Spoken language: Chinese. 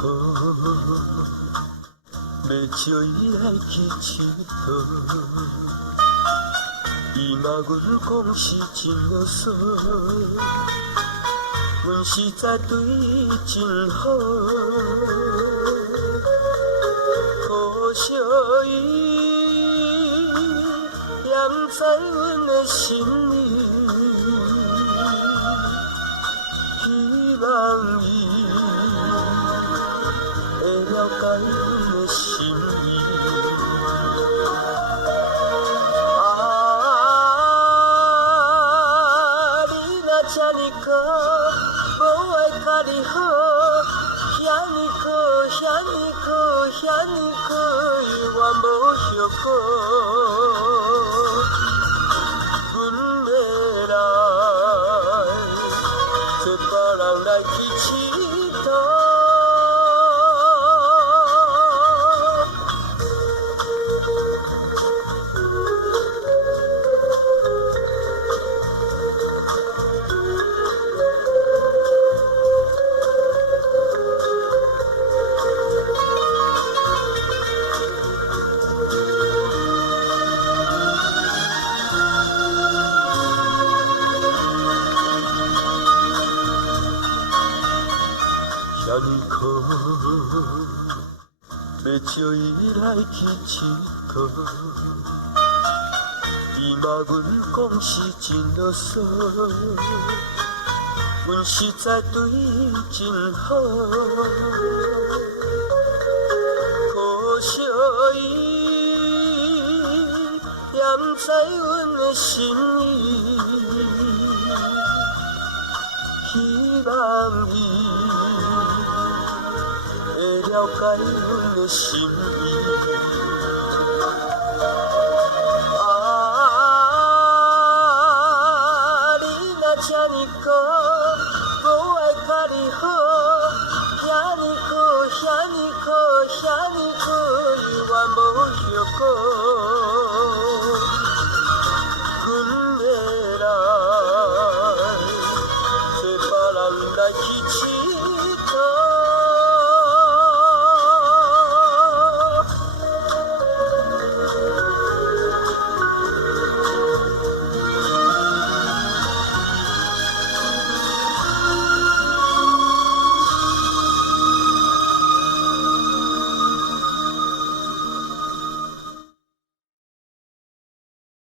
可要招伊来去佚佗，伊嘛阮讲是真啰嗦，阮实在对伊真好，可惜伊也不知阮的心意，希望伊会了解阮的心意。你若这呢可，无爱甲你好，遐尼可，遐尼可，遐尼可，永远无后果。阮要来，找别人来去佚佗。遐尼可，要招伊来去佚佗，伊嘛阮讲是真啰嗦，阮实在对伊真好，可惜伊也不知阮的心意，希望伊会了解阮的心意。你若这呢可，无爱甲你好，遐尼可，遐尼可，遐尼可，永远无后果。